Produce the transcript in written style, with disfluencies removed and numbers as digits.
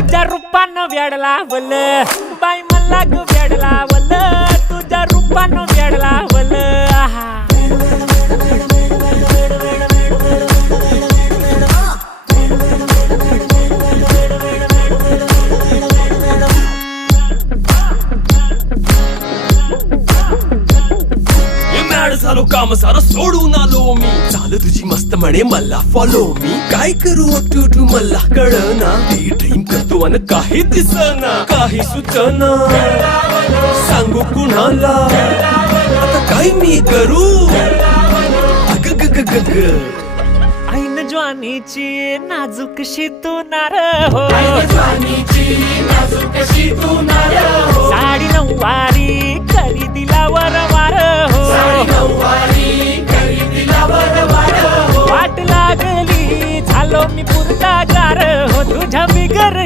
तुझ्या रूपानं वेड लावल बाई मला ग वेड लावल तुझ्या रूपानं वेड लावल झालो काम सारं सोडून आलो मी चाल तुझी मस्त म्हणे मला फॉलो मी काय करू टू मला कळना ती ड्रीम करतो अन काही दिसना काही सुचना सांगू कुणाला आता काय मी करू अग ग ग ग ग ऐन ज्वानीची नाजूकशी तू नार हो साडी नऊवारी करी दिला वरवार हो वाट लागली झालो मी पुरता गार हो तुझ्या बिगर